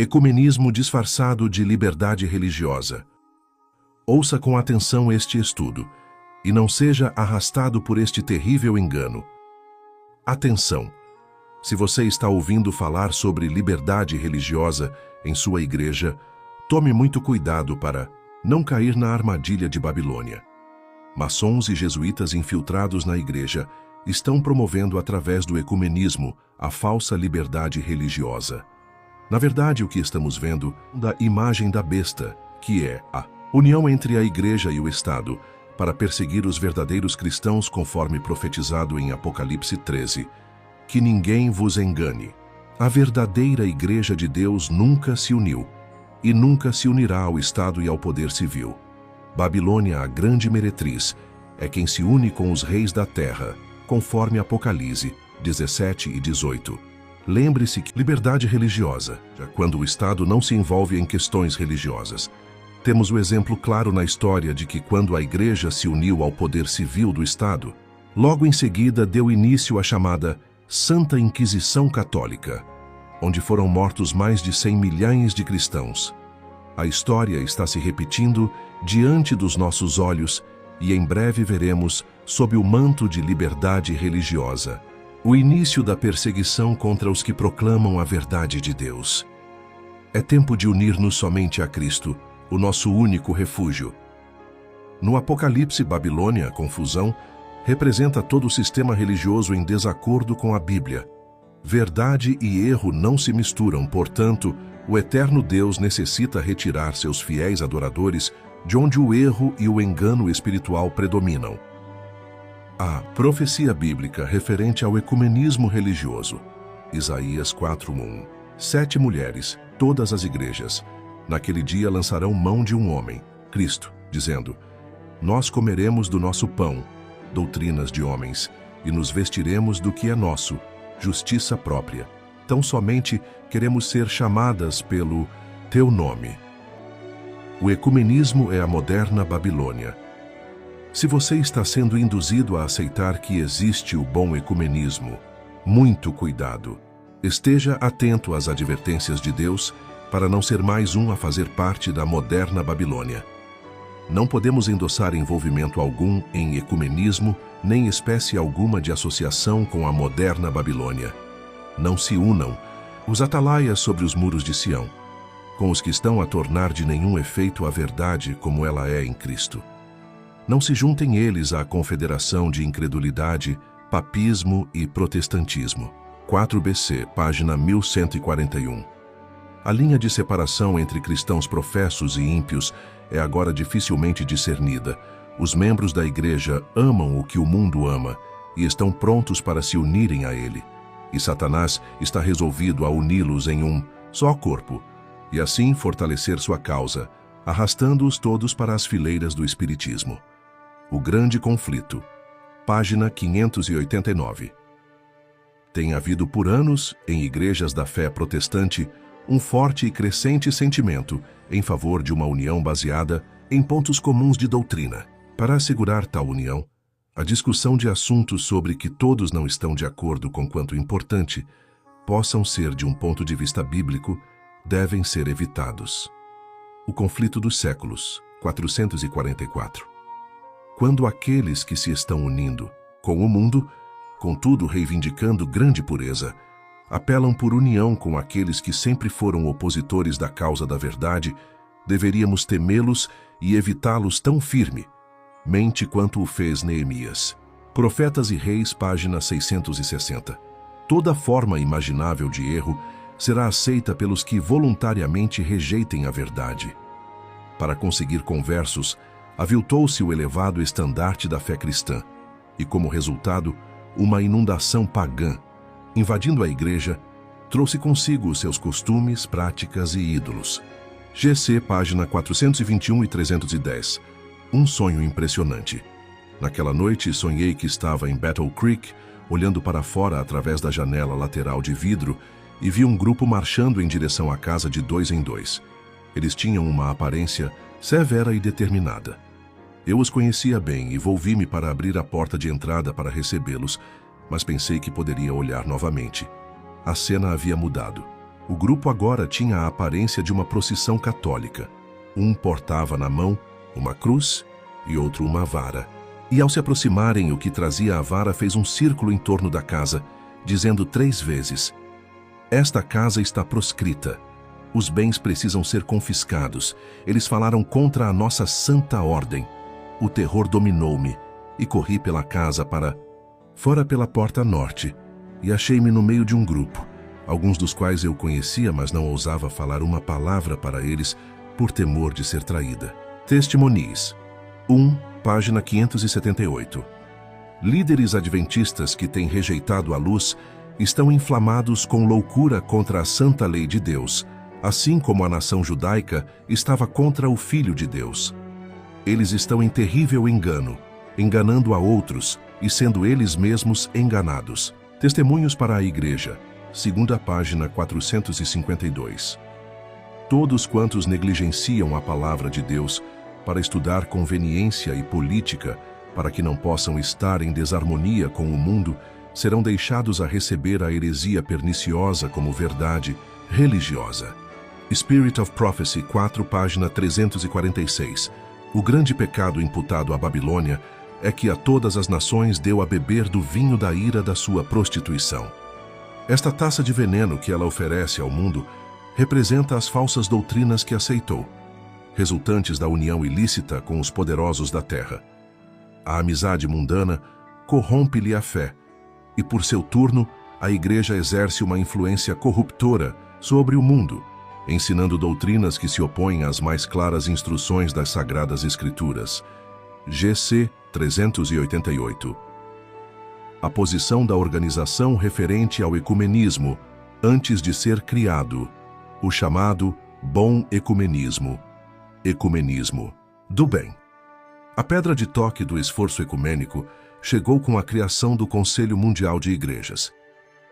Ecumenismo disfarçado de liberdade religiosa. Ouça com atenção este estudo e não seja arrastado por este terrível engano. Atenção! Se você está ouvindo falar sobre liberdade religiosa em sua igreja, tome muito cuidado para não cair na armadilha de Babilônia. Maçons e jesuítas infiltrados na igreja estão promovendo através do ecumenismo a falsa liberdade religiosa. Na verdade, o que estamos vendo é da imagem da besta, que é a união entre a igreja e o Estado, para perseguir os verdadeiros cristãos conforme profetizado em Apocalipse 13. Que ninguém vos engane. A verdadeira igreja de Deus nunca se uniu, e nunca se unirá ao Estado e ao poder civil. Babilônia, a grande meretriz, é quem se une com os reis da terra, conforme Apocalipse 17 e 18. Lembre-se que liberdade religiosa, quando o Estado não se envolve em questões religiosas. Temos o exemplo claro na história de que quando a igreja se uniu ao poder civil do Estado, logo em seguida deu início à chamada Santa Inquisição Católica, onde foram mortos mais de 100 milhões de cristãos. A história está se repetindo diante dos nossos olhos e em breve veremos, sob o manto de liberdade religiosa, o início da perseguição contra os que proclamam a verdade de Deus. É tempo de unir-nos somente a Cristo, o nosso único refúgio. No Apocalipse, Babilônia, a confusão, representa todo o sistema religioso em desacordo com a Bíblia. Verdade e erro não se misturam, portanto, o eterno Deus necessita retirar seus fiéis adoradores de onde o erro e o engano espiritual predominam. A profecia bíblica referente ao ecumenismo religioso. Isaías 4:1. 7 mulheres, todas as igrejas, naquele dia lançarão mão de um homem, Cristo, dizendo: Nós comeremos do nosso pão, doutrinas de homens, e nos vestiremos do que é nosso, justiça própria. Tão somente queremos ser chamadas pelo teu nome. O ecumenismo é a moderna Babilônia. Se você está sendo induzido a aceitar que existe o bom ecumenismo, muito cuidado. Esteja atento às advertências de Deus para não ser mais um a fazer parte da moderna Babilônia. Não podemos endossar envolvimento algum em ecumenismo, nem espécie alguma de associação com a moderna Babilônia. Não se unam, os atalaias sobre os muros de Sião, com os que estão a tornar de nenhum efeito a verdade como ela é em Cristo. Não se juntem eles à confederação de incredulidade, papismo e protestantismo. 4 BC, página 1141. A linha de separação entre cristãos professos e ímpios é agora dificilmente discernida. Os membros da igreja amam o que o mundo ama e estão prontos para se unirem a ele. E Satanás está resolvido a uni-los em um só corpo, e assim fortalecer sua causa, arrastando-os todos para as fileiras do espiritismo. O grande conflito, página 589. Tem havido por anos, em igrejas da fé protestante, um forte e crescente sentimento em favor de uma união baseada em pontos comuns de doutrina. Para assegurar tal união, a discussão de assuntos sobre que todos não estão de acordo com quanto importante possam ser de um ponto de vista bíblico, devem ser evitados. O conflito dos séculos, 444. Quando aqueles que se estão unindo com o mundo, contudo reivindicando grande pureza, apelam por união com aqueles que sempre foram opositores da causa da verdade, deveríamos temê-los e evitá-los tão firmemente quanto o fez Neemias. Profetas e Reis, página 660. Toda forma imaginável de erro será aceita pelos que voluntariamente rejeitem a verdade. Para conseguir conversos, aviltou-se o elevado estandarte da fé cristã e, como resultado, uma inundação pagã, invadindo a igreja, trouxe consigo os seus costumes, práticas e ídolos. GC, página 421 e 310. Um sonho impressionante. Naquela noite, sonhei que estava em Battle Creek, olhando para fora através da janela lateral de vidro, e vi um grupo marchando em direção à casa de 2 em 2. Eles tinham uma aparência severa e determinada. Eu os conhecia bem e volvi-me para abrir a porta de entrada para recebê-los, mas pensei que poderia olhar novamente. A cena havia mudado. O grupo agora tinha a aparência de uma procissão católica. Um portava na mão uma cruz e outro uma vara. E ao se aproximarem, o que trazia a vara fez um círculo em torno da casa, dizendo 3 vezes: "Esta casa está proscrita. Os bens precisam ser confiscados. Eles falaram contra a nossa santa ordem." O terror dominou-me e corri pela casa para fora pela porta norte e achei-me no meio de um grupo, alguns dos quais eu conhecia, mas não ousava falar uma palavra para eles por temor de ser traída. Testimonies 1, página 578. Líderes adventistas que têm rejeitado a luz estão inflamados com loucura contra a santa lei de Deus, assim como a nação judaica estava contra o Filho de Deus. Eles estão em terrível engano, enganando a outros e sendo eles mesmos enganados. Testemunhos para a Igreja, segunda página 452. Todos quantos negligenciam a palavra de Deus para estudar conveniência e política, para que não possam estar em desarmonia com o mundo, serão deixados a receber a heresia perniciosa como verdade religiosa. Spirit of Prophecy, 4, página 346. O grande pecado imputado à Babilônia é que a todas as nações deu a beber do vinho da ira da sua prostituição. Esta taça de veneno que ela oferece ao mundo representa as falsas doutrinas que aceitou, resultantes da união ilícita com os poderosos da terra. A amizade mundana corrompe-lhe a fé, e por seu turno, a Igreja exerce uma influência corruptora sobre o mundo, ensinando doutrinas que se opõem às mais claras instruções das Sagradas Escrituras. GC 388. A posição da organização referente ao ecumenismo, antes de ser criado, o chamado bom ecumenismo. Ecumenismo do bem. A pedra de toque do esforço ecumênico chegou com a criação do Conselho Mundial de Igrejas.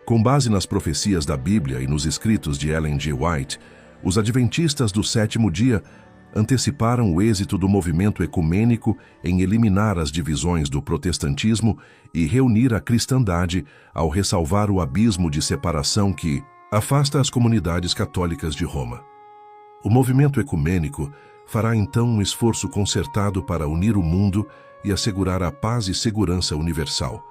Com base nas profecias da Bíblia e nos escritos de Ellen G. White, os adventistas do 7º dia anteciparam o êxito do movimento ecumênico em eliminar as divisões do protestantismo e reunir a cristandade ao ressalvar o abismo de separação que afasta as comunidades católicas de Roma. O movimento ecumênico fará então um esforço concertado para unir o mundo e assegurar a paz e segurança universal,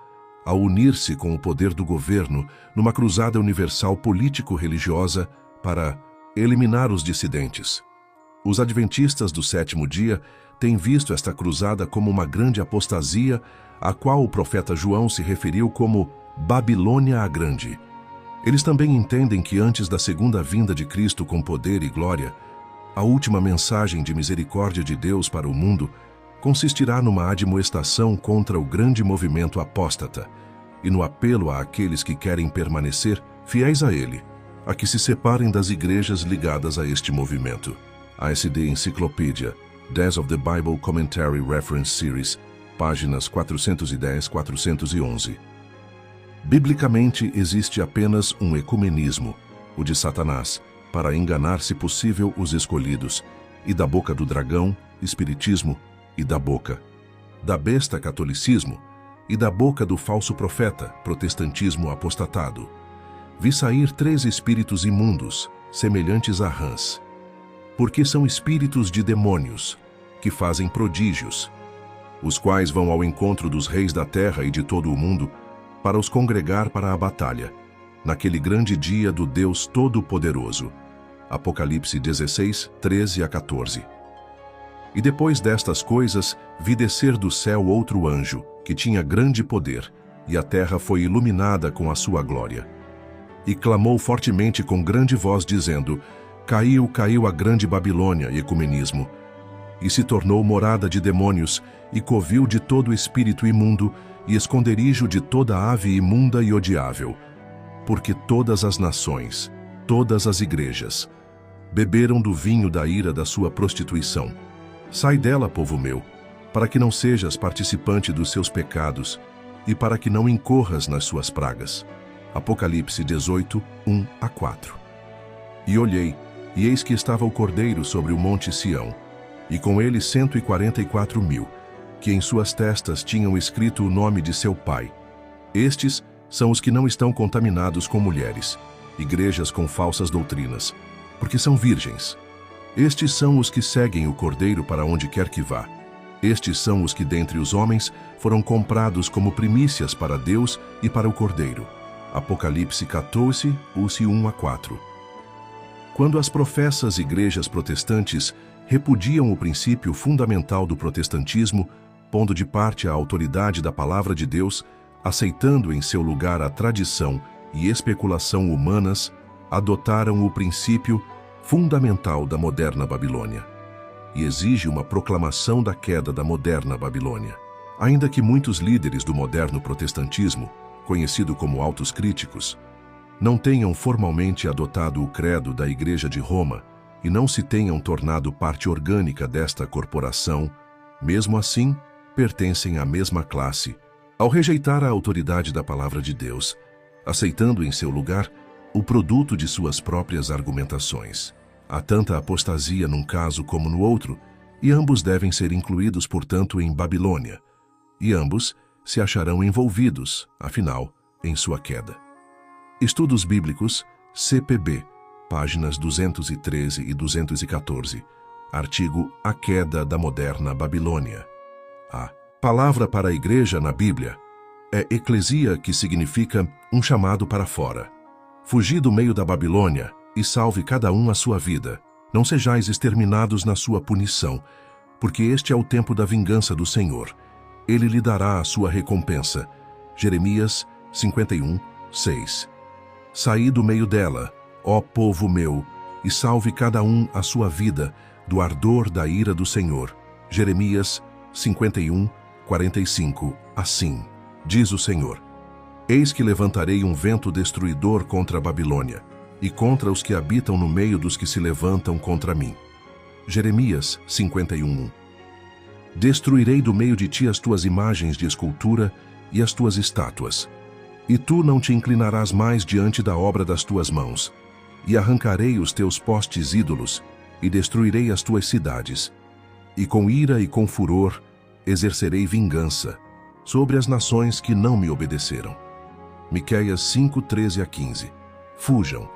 ao unir-se com o poder do governo numa cruzada universal político-religiosa para eliminar os dissidentes. Os adventistas do 7º dia têm visto esta cruzada como uma grande apostasia, a qual o profeta João se referiu como Babilônia a Grande. Eles também entendem que antes da segunda vinda de Cristo com poder e glória, a última mensagem de misericórdia de Deus para o mundo consistirá numa admoestação contra o grande movimento apóstata e no apelo àqueles que querem permanecer fiéis a ele, a que se separem das igrejas ligadas a este movimento. ASD Enciclopédia, Days of the Bible Commentary Reference Series, páginas 410-411. Biblicamente, existe apenas um ecumenismo, o de Satanás, para enganar, se possível, os escolhidos, e da boca do dragão, espiritismo, e da boca da besta, catolicismo, e da boca do falso profeta, protestantismo apostatado. Vi sair 3 espíritos imundos, semelhantes a rãs, porque são espíritos de demônios, que fazem prodígios, os quais vão ao encontro dos reis da terra e de todo o mundo, para os congregar para a batalha, naquele grande dia do Deus Todo-Poderoso. Apocalipse 16, 13 a 14. E depois destas coisas, vi descer do céu outro anjo, que tinha grande poder, e a terra foi iluminada com a sua glória. E clamou fortemente com grande voz, dizendo: Caiu, caiu a grande Babilônia, ecumenismo, e se tornou morada de demônios, e covil de todo espírito imundo, e esconderijo de toda ave imunda e odiável. Porque todas as nações, todas as igrejas, beberam do vinho da ira da sua prostituição. Sai dela, povo meu, para que não sejas participante dos seus pecados, e para que não incorras nas suas pragas. Apocalipse 18, 1 a 4. E olhei, e eis que estava o Cordeiro sobre o monte Sião, e com ele 144.000, que em suas testas tinham escrito o nome de seu Pai. Estes são os que não estão contaminados com mulheres, igrejas com falsas doutrinas, porque são virgens. Estes são os que seguem o Cordeiro para onde quer que vá. Estes são os que dentre os homens foram comprados como primícias para Deus e para o Cordeiro. Apocalipse 14, 1-4. Quando as professas igrejas protestantes repudiam o princípio fundamental do protestantismo, pondo de parte a autoridade da palavra de Deus, aceitando em seu lugar a tradição e especulação humanas, adotaram o princípio fundamental da moderna Babilônia, e exige uma proclamação da queda da moderna Babilônia. Ainda que muitos líderes do moderno protestantismo, conhecido como autos críticos, não tenham formalmente adotado o credo da Igreja de Roma e não se tenham tornado parte orgânica desta corporação, mesmo assim, pertencem à mesma classe, ao rejeitar a autoridade da palavra de Deus, aceitando em seu lugar o produto de suas próprias argumentações. Há tanta apostasia num caso como no outro, e ambos devem ser incluídos, portanto, em Babilônia, e ambos se acharão envolvidos, afinal, em sua queda. Estudos Bíblicos, CPB, páginas 213 e 214, artigo A Queda da Moderna Babilônia. A palavra para a igreja na Bíblia é eclesia, que significa um chamado para fora. Fugi do meio da Babilônia e salve cada um a sua vida. Não sejais exterminados na sua punição, porque este é o tempo da vingança do Senhor. Ele lhe dará a sua recompensa. Jeremias 51, 6. Saí do meio dela, ó povo meu, e salve cada um a sua vida do ardor da ira do Senhor. Jeremias 51, 45. Assim diz o Senhor: eis que levantarei um vento destruidor contra a Babilônia, e contra os que habitam no meio dos que se levantam contra mim. Jeremias 51. Destruirei do meio de ti as tuas imagens de escultura e as tuas estátuas, e tu não te inclinarás mais diante da obra das tuas mãos, e arrancarei os teus postes ídolos, e destruirei as tuas cidades, e com ira e com furor exercerei vingança sobre as nações que não me obedeceram. Miqueias 5, 13-15. Fujam,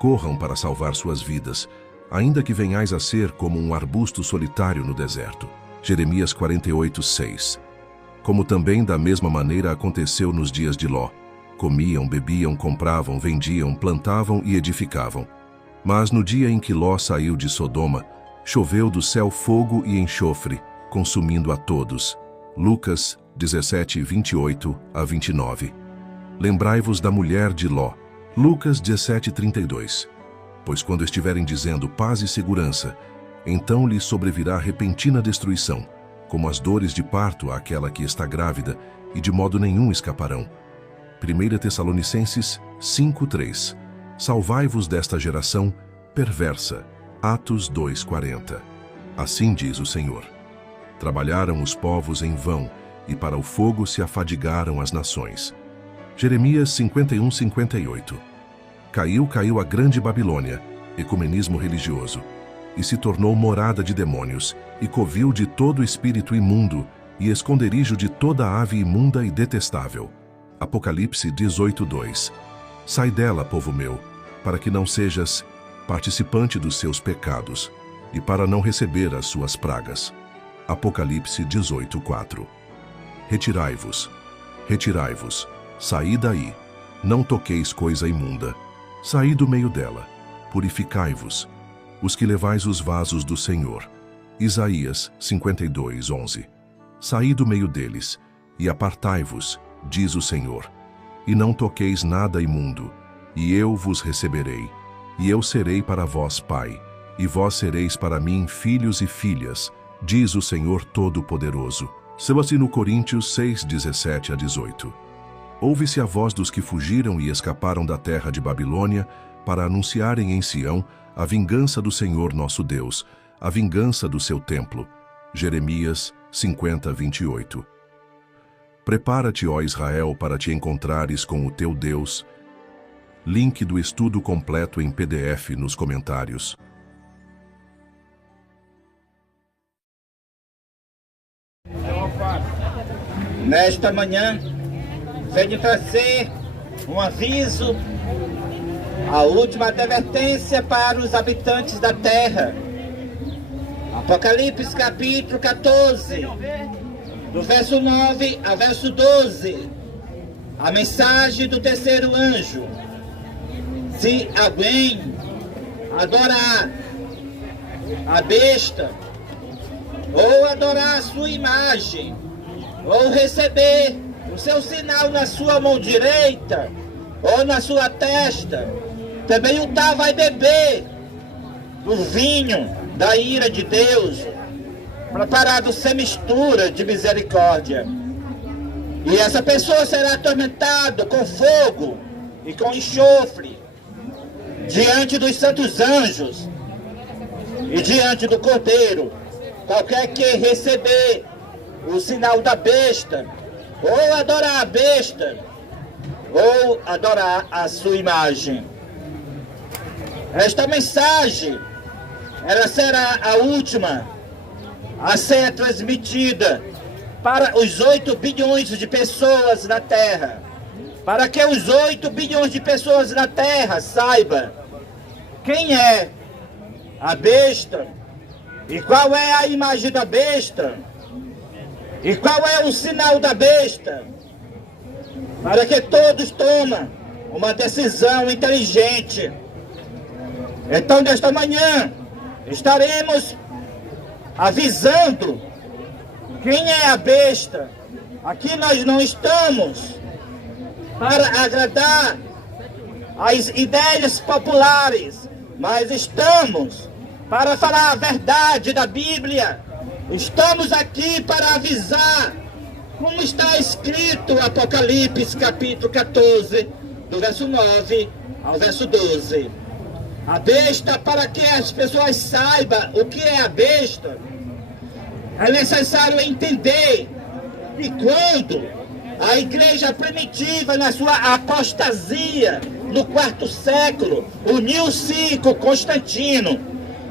corram para salvar suas vidas, ainda que venhais a ser como um arbusto solitário no deserto. Jeremias 48, 6. Como também da mesma maneira aconteceu nos dias de Ló. Comiam, bebiam, compravam, vendiam, plantavam e edificavam. Mas no dia em que Ló saiu de Sodoma, choveu do céu fogo e enxofre, consumindo a todos. Lucas 17, 28-29. Lembrai-vos da mulher de Ló. Lucas 17, 32. Pois quando estiverem dizendo paz e segurança, então lhe sobrevirá repentina destruição, como as dores de parto àquela que está grávida, e de modo nenhum escaparão. 1 Tessalonicenses 5:3. Salvai-vos desta geração perversa. Atos 2:40. Assim diz o Senhor: trabalharam os povos em vão, e para o fogo se afadigaram as nações. Jeremias 51:58. Caiu a grande Babilônia, ecumenismo religioso, e se tornou morada de demônios, e covil de todo espírito imundo, e esconderijo de toda ave imunda e detestável. Apocalipse 18:2. Sai dela, povo meu, para que não sejas participante dos seus pecados, e para não receber as suas pragas. Apocalipse 18:4. Retirai-vos, retirai-vos, saí daí, não toqueis coisa imunda, saí do meio dela, purificai-vos, os que levais os vasos do Senhor. Isaías 52:11. Saí do meio deles, e apartai-vos, diz o Senhor, e não toqueis nada imundo, e eu vos receberei, e eu serei para vós pai, e vós sereis para mim filhos e filhas, diz o Senhor Todo-Poderoso. Seu assim no Coríntios 6, 17-18. Ouve-se a voz dos que fugiram e escaparam da terra de Babilônia, para anunciarem em Sião a vingança do Senhor nosso Deus, a vingança do seu templo. Jeremias 50:28. Prepara-te, ó Israel, para te encontrares com o teu Deus. Link do estudo completo em PDF nos comentários. Nesta manhã, venho trazer um aviso A última advertência para os habitantes da terra. Apocalipse capítulo 14, do verso 9 ao verso 12. A mensagem do terceiro anjo. Se alguém adorar a besta, ou adorar a sua imagem, ou receber o seu sinal na sua mão direita, ou na sua testa, também o tal vai beber do vinho da ira de Deus, preparado sem mistura de misericórdia. E essa pessoa será atormentada com fogo e com enxofre diante dos santos anjos e diante do Cordeiro. Qualquer que receber o sinal da besta, ou adorar a besta, ou adorar a sua imagem. Esta mensagem, ela será a última a ser transmitida para os 8 bilhões de pessoas na Terra. Para que os 8 bilhões de pessoas na Terra saibam quem é a besta, e qual é a imagem da besta, e qual é o sinal da besta, para que todos tomem uma decisão inteligente. Então, nesta manhã, estaremos avisando quem é a besta. Aqui nós não estamos para agradar as ideias populares, mas estamos para falar a verdade da Bíblia. Estamos aqui para avisar como está escrito Apocalipse capítulo 14, do verso 9 ao verso 12. A besta, para que as pessoas saibam o que é a besta, é necessário entender que quando a igreja primitiva, na sua apostasia, no 4º século, uniu-se com Constantino,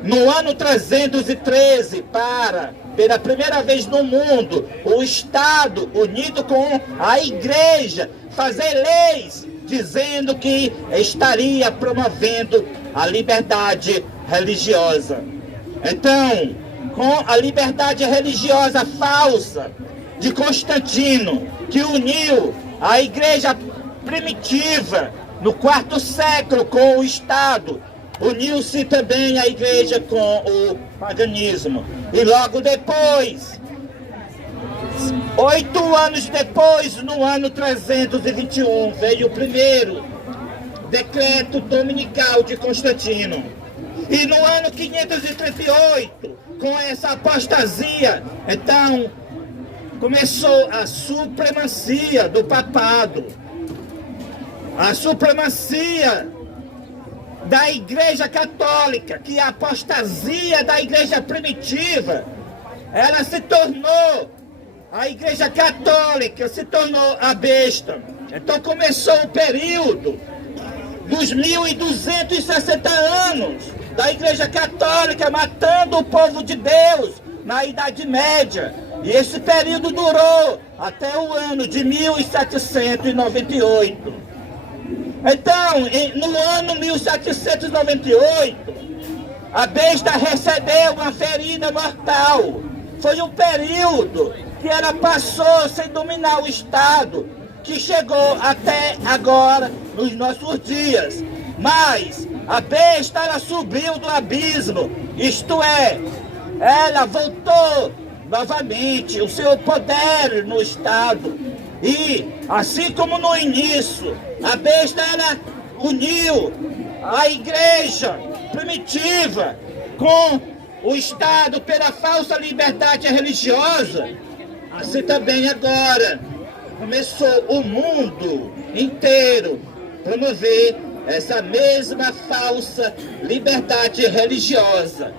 no ano 313, pela primeira vez no mundo, o Estado, unido com a igreja, fazer leis, dizendo que estaria promovendo a liberdade religiosa. Então, com a liberdade religiosa falsa de Constantino, que uniu a igreja primitiva no 4º século com o Estado, uniu-se também a igreja com o paganismo. E logo depois, 8 anos depois, no ano 321, veio o primeiro decreto dominical de Constantino. E no ano 538, com essa apostasia, então começou a supremacia do papado, a supremacia da Igreja Católica, que a apostasia da Igreja primitiva, ela se tornou, a Igreja Católica se tornou a besta. Então começou o período dos 1260 anos da Igreja Católica matando o povo de Deus na Idade Média. E esse período durou até o ano de 1798. Então, no ano 1798, a besta recebeu uma ferida mortal. Foi um período que ela passou sem dominar o Estado, que chegou até agora, nos nossos dias. Mas a besta, ela subiu do abismo, isto é, ela voltou novamente o seu poder no Estado. E, assim como no início, a besta, ela uniu a igreja primitiva com o Estado pela falsa liberdade religiosa, assim também agora começou o mundo inteiro promover essa mesma falsa liberdade religiosa.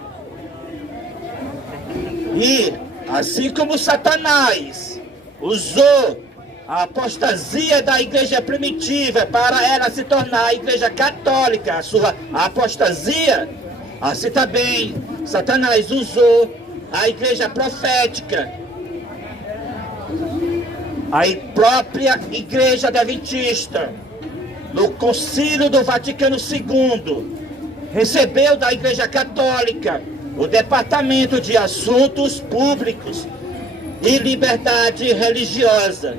E, assim como Satanás usou a apostasia da igreja primitiva para ela se tornar a igreja católica, a sua apostasia, assim também Satanás usou a igreja profética, a própria igreja adventista, no Concílio do Vaticano II, recebeu da Igreja Católica o Departamento de Assuntos Públicos e Liberdade Religiosa.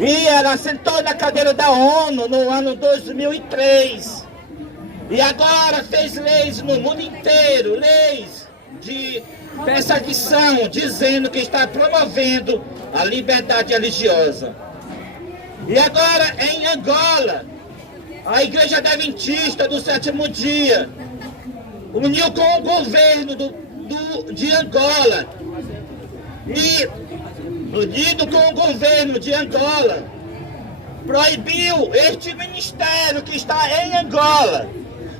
E ela sentou na cadeira da ONU no ano 2003. E agora fez leis no mundo inteiro, leis de perseguição, dizendo que está promovendo a liberdade religiosa. E agora em Angola, a Igreja Adventista do Sétimo Dia uniu com o governo de Angola e, unido com o governo de Angola, proibiu este ministério que está em Angola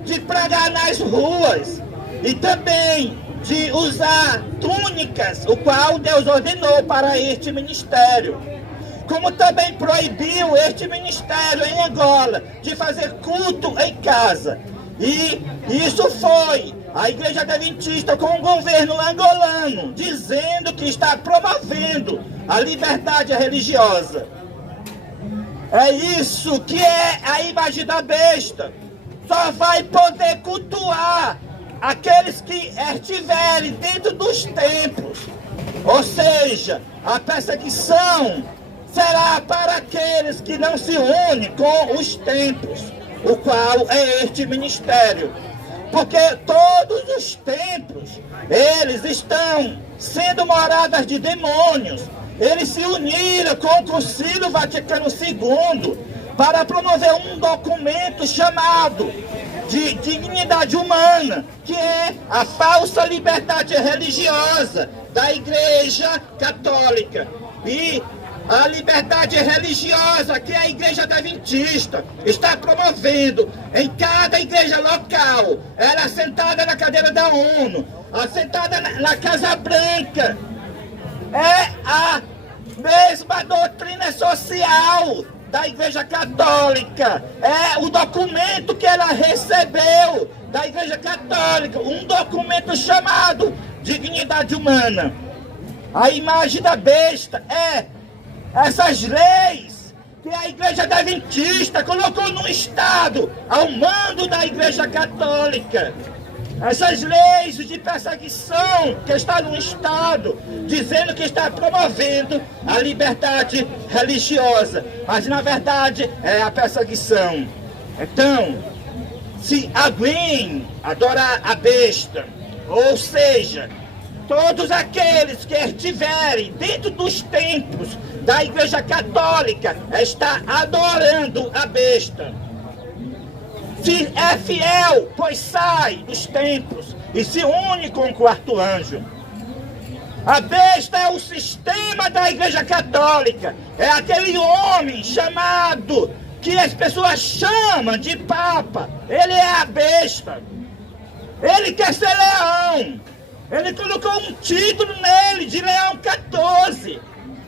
de pregar nas ruas e também de usar túnicas, o qual Deus ordenou para este ministério. Como também proibiu este ministério em Angola de fazer culto em casa. E isso foi a Igreja Adventista com o governo angolano, dizendo que está promovendo a liberdade religiosa. É isso que é a imagem da besta. Só vai poder cultuar aqueles que estiverem dentro dos templos. Ou seja, a perseguição será para aqueles que não se unem com os templos, o qual é este ministério. Porque todos os templos, eles estão sendo moradas de demônios. Eles se uniram com o Concílio Vaticano II para promover um documento chamado de dignidade humana, que é a falsa liberdade religiosa da Igreja Católica. E a liberdade religiosa que a Igreja Adventista está promovendo em cada igreja local, ela sentada na cadeira da ONU, assentada na Casa Branca, é a mesma doutrina social da Igreja Católica, é o documento que ela recebeu da Igreja Católica, um documento chamado Dignidade Humana. A imagem da besta é essas leis que a Igreja Adventista colocou no Estado, ao mando da Igreja Católica. Essas leis de perseguição que está no Estado, dizendo que está promovendo a liberdade religiosa, mas na verdade é a perseguição. Então, se alguém adorar a besta, ou seja, todos aqueles que estiverem dentro dos templos da Igreja Católica está adorando a besta. Se é fiel, pois sai dos templos e se une com o quarto anjo. A besta é o sistema da Igreja Católica, é aquele homem chamado, que as pessoas chamam de Papa. Ele é a besta. Ele quer ser leão. Ele colocou um título nele de Leão 14.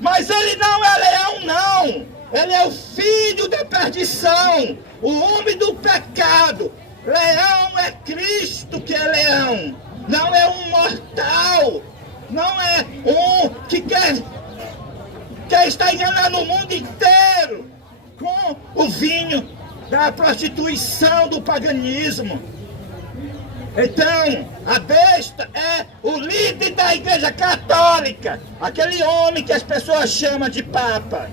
Mas ele não é leão, não. Ele é o filho da perdição, o homem do pecado. Leão é Cristo que é leão. Não é um mortal. Não é um que quer estar enganando o mundo inteiro com o vinho da prostituição, do paganismo. Então, a besta é o líder da Igreja Católica, aquele homem que as pessoas chamam de Papa.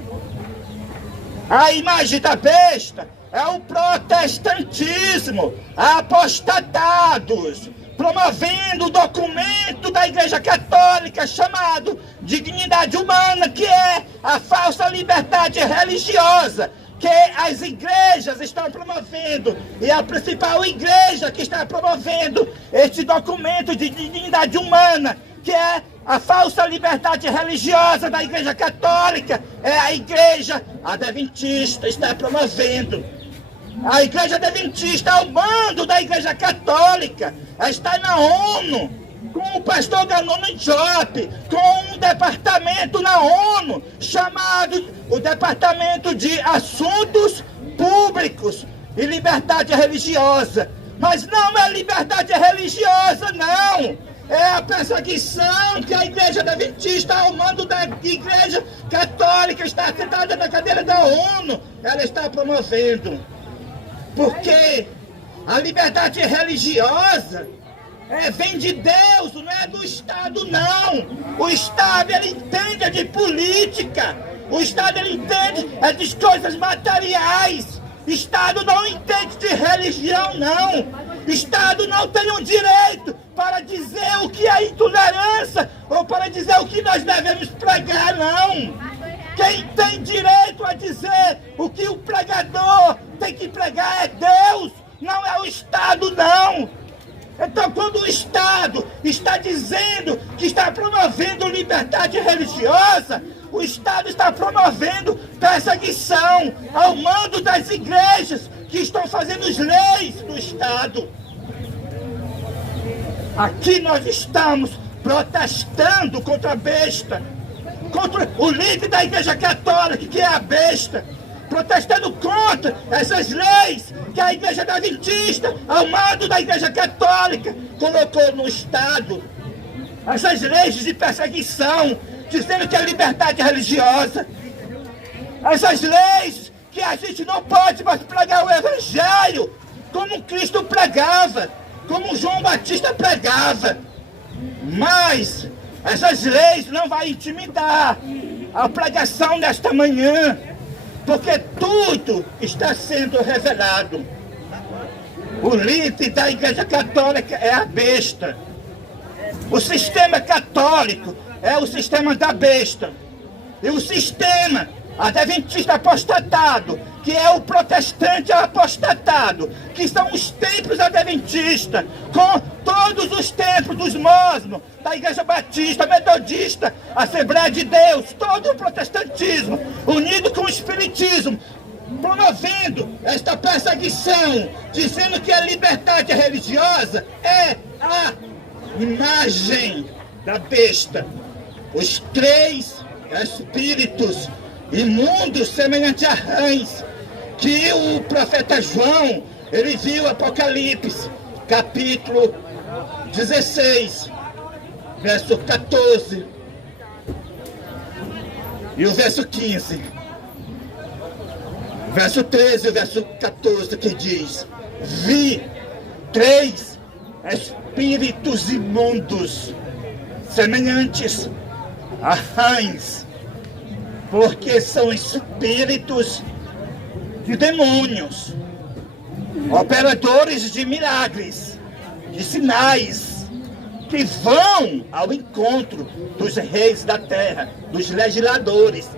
A imagem da besta é o protestantismo, apostatados, promovendo o documento da Igreja Católica chamado Dignidade Humana, que é a falsa liberdade religiosa que as igrejas estão promovendo, e a principal igreja que está promovendo este documento de dignidade humana, que é a falsa liberdade religiosa da Igreja Católica, é a Igreja Adventista está promovendo. A Igreja Adventista, ao mando da Igreja Católica, está na ONU, com o pastor Ganoni Diop, com um departamento na ONU, chamado o Departamento de Assuntos Públicos e Liberdade Religiosa. Mas não é liberdade religiosa, não! é a perseguição que a Igreja Adventista, ao mando da Igreja Católica, está sentada na cadeira da ONU, ela está promovendo. Porque a liberdade religiosa vem de Deus, não é do Estado, não. O Estado, ele entende de política. O Estado, ele entende de coisas materiais. O Estado não entende de religião, não. O Estado não tem um direito para dizer o que é intolerância ou para dizer o que nós devemos pregar, não. Quem tem direito a dizer o que o pregador tem que pregar é Deus, não é o Estado, não. Então, quando o Estado está dizendo que está promovendo liberdade religiosa, o Estado está promovendo perseguição ao mando das igrejas que estão fazendo as leis do Estado. Aqui nós estamos protestando contra a besta, contra o líder da Igreja Católica, que é a besta, protestando contra essas leis que a Igreja Adventista, ao mando da Igreja Católica, colocou no Estado. Essas leis de perseguição, dizendo que é liberdade religiosa. Essas leis que a gente não pode mais pregar o Evangelho como Cristo pregava, como João Batista pregava. Mas essas leis não vão intimidar a pregação desta manhã, porque tudo está sendo revelado. O líder da Igreja Católica é a besta. O sistema católico é o sistema da besta. E o sistema adventista apostatado, que é o protestante apostatado, que são os templos adventistas, com todos os templos dos mosmos, da Igreja Batista, Metodista, Assembleia de Deus, todo o protestantismo, unido com o espiritismo, promovendo esta perseguição, dizendo que a liberdade religiosa é a imagem da besta. Os três espíritos imundos semelhantes a rãs, que o profeta João, ele viu Apocalipse, capítulo 16, verso 14 e o verso 15, verso 13 e o verso 14, que diz: vi três espíritos imundos semelhantes a rãs, porque são espíritos de demônios, operadores de milagres, de sinais, que vão ao encontro dos reis da terra, dos legisladores,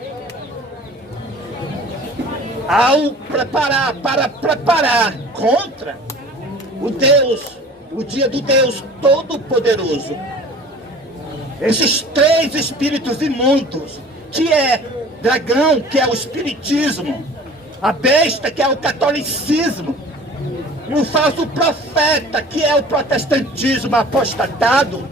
para preparar contra o dia do Deus Todo-Poderoso. Esses três espíritos imundos, que é dragão, que é o espiritismo, a besta, que é o catolicismo, e o falso profeta, que é o protestantismo apostatado,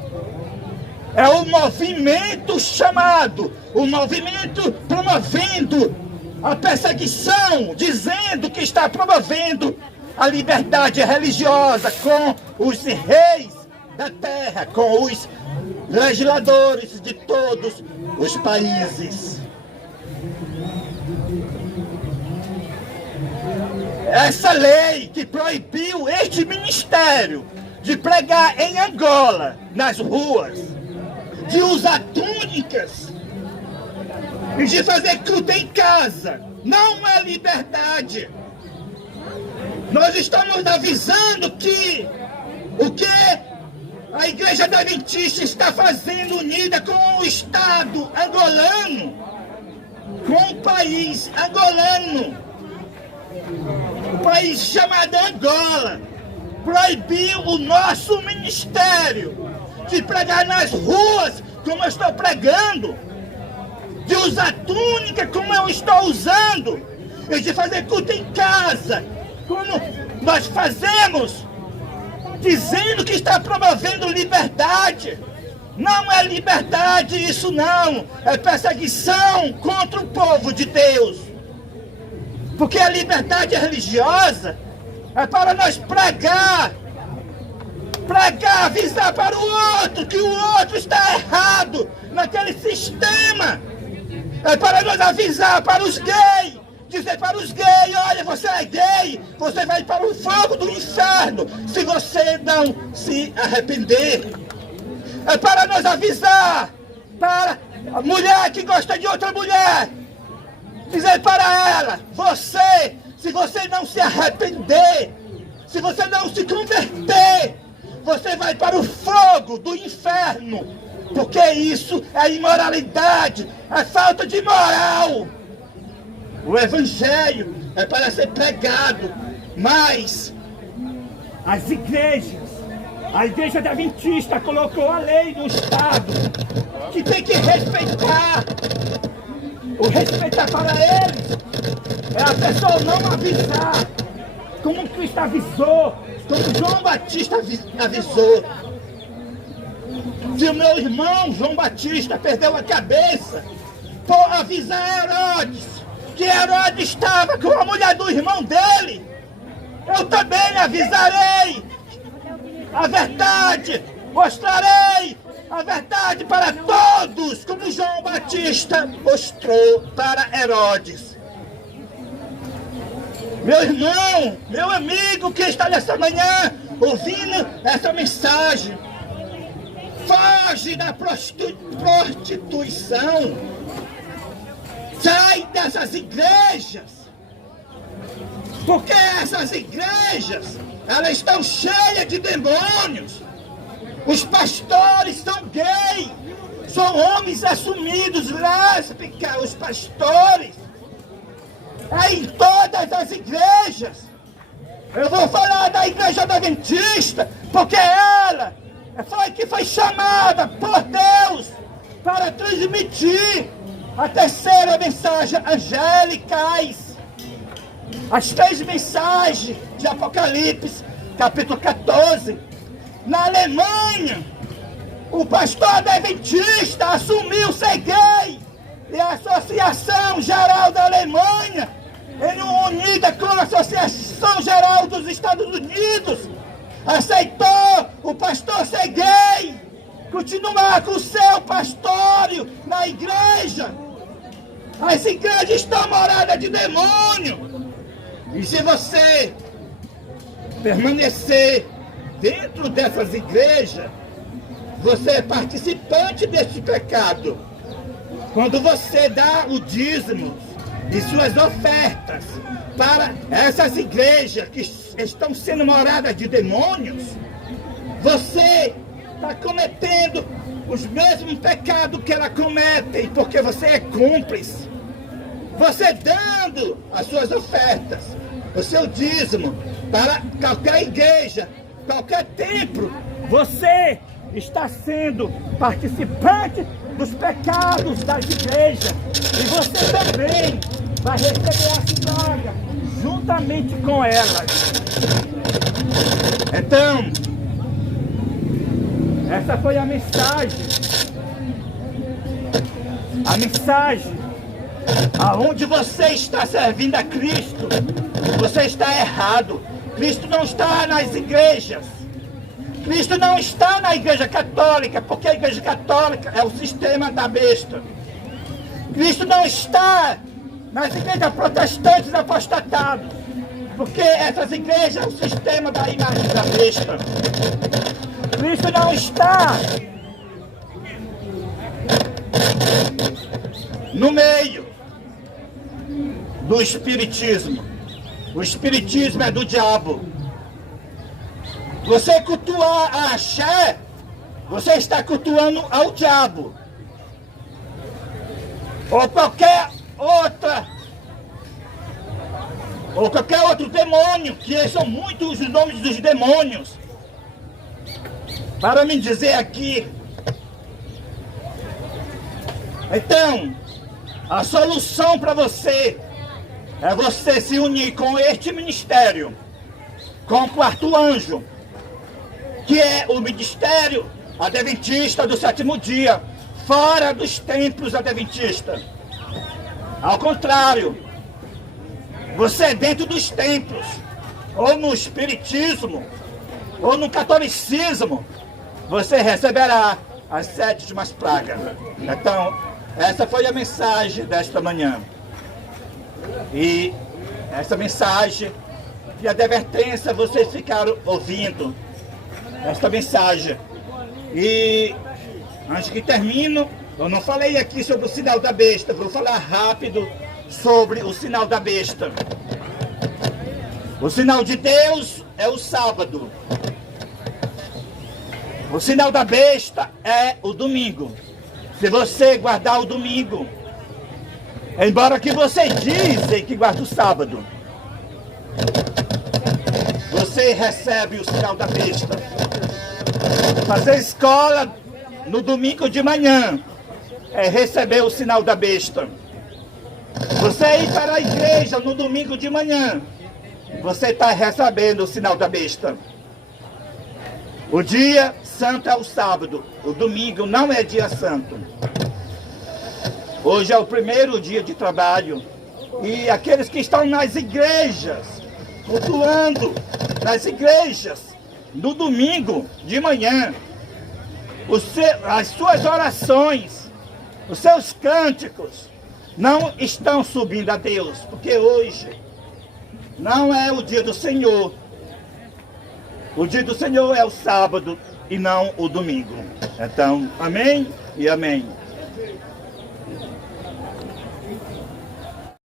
é o movimento chamado, o movimento promovendo a perseguição, dizendo que está promovendo a liberdade religiosa com os reis da terra, com os legisladores de todos os países. Essa lei que proibiu este ministério de pregar em Angola, nas ruas, de usar túnicas e de fazer culto em casa, não é liberdade. Nós estamos avisando que o que a Igreja Adventista está fazendo unida com o Estado angolano, com o país angolano, o país chamado Angola, proibiu o nosso ministério de pregar nas ruas como eu estou pregando, de usar túnica como eu estou usando, e de fazer culto em casa como nós fazemos, dizendo que está promovendo liberdade. Não é liberdade isso, não. É perseguição contra o povo de Deus. Porque a liberdade religiosa é para nós pregar pregar, avisar para o outro que o outro está errado naquele sistema. É para nós avisar para os gays, dizer para os gays, olha, você é gay, você vai para o fogo do inferno se você não se arrepender. É para nós avisar para a mulher que gosta de outra mulher, dizer para ela, você, se você não se arrepender, se você não se converter, você vai para o fogo do inferno, porque isso é imoralidade, é falta de moral. O evangelho é para ser pregado, mas as igrejas, a igreja adventista colocou a lei no Estado, que tem que respeitar. O respeitar para eles é a pessoa não avisar, como Cristo avisou, como João Batista avisou. Se o meu irmão João Batista perdeu a cabeça por avisar Herodes, que Herodes estava com a mulher do irmão dele, eu também avisarei a verdade, mostrarei a verdade para todos, como João Batista mostrou para Herodes. Meu irmão, meu amigo que está nessa manhã ouvindo essa mensagem, foge da prostituição, sai dessas igrejas, porque essas igrejas, elas estão cheias de demônios. Os pastores são gays, são homens assumidos, lésbicas, os pastores. É em todas as igrejas. Eu vou falar da igreja adventista, porque ela foi chamada por Deus para transmitir a terceira mensagem angélicas. As 3 mensagens de Apocalipse, capítulo 14. Na Alemanha, o pastor adventista assumiu ser gay. E a Associação Geral da Alemanha, unida com a Associação Geral dos Estados Unidos, aceitou o pastor ser gay, continuar com o seu pastório na igreja. As igrejas estão moradas de demônio. E se você permanecer dentro dessas igrejas, você é participante desse pecado. Quando você dá o dízimo e suas ofertas para essas igrejas que estão sendo moradas de demônios, você está cometendo os mesmos pecados que ela comete, porque você é cúmplice. Você dando as suas ofertas, o seu dízimo para qualquer igreja, qualquer templo, você está sendo participante dos pecados das igrejas. E você também vai receber a praga juntamente com elas. Então, essa foi a mensagem. A mensagem aonde você está servindo a Cristo, você está errado. Cristo não está nas igrejas. Cristo não está na igreja católica, porque a igreja católica é o sistema da besta. Cristo não está nas igrejas protestantes apostatadas, porque essas igrejas é o sistema da imagem da besta. Cristo não está no meio do espiritismo. O espiritismo é do diabo. Você cultuar a axé, você está cultuando ao diabo. Ou qualquer outro demônio, que são muitos os nomes dos demônios. Para me dizer aqui. Então, a solução para você é você se unir com este ministério, com o quarto anjo, que é o ministério adventista do sétimo dia, fora dos templos adventistas. Ao contrário, você dentro dos templos, ou no espiritismo, ou no catolicismo, você receberá as 7 últimas pragas. Então, essa foi a mensagem desta manhã. E essa mensagem de advertência vocês ficaram ouvindo. Esta mensagem. E antes que termino, eu não falei aqui sobre o sinal da besta, vou falar rápido sobre o sinal da besta. O sinal de Deus é o sábado. O sinal da besta é o domingo. Se você guardar o domingo, embora que você dizem que guarda o sábado, você recebe o sinal da besta. Fazer escola no domingo de manhã é receber o sinal da besta. Você ir para a igreja no domingo de manhã, você está recebendo o sinal da besta. O dia santo é o sábado, o domingo não é dia santo. Hoje é o primeiro dia de trabalho e aqueles que estão nas igrejas, cultuando nas igrejas, no domingo de manhã, as suas orações, os seus cânticos não estão subindo a Deus, porque hoje não é o dia do Senhor. O dia do Senhor é o sábado e não o domingo. Então, amém e amém.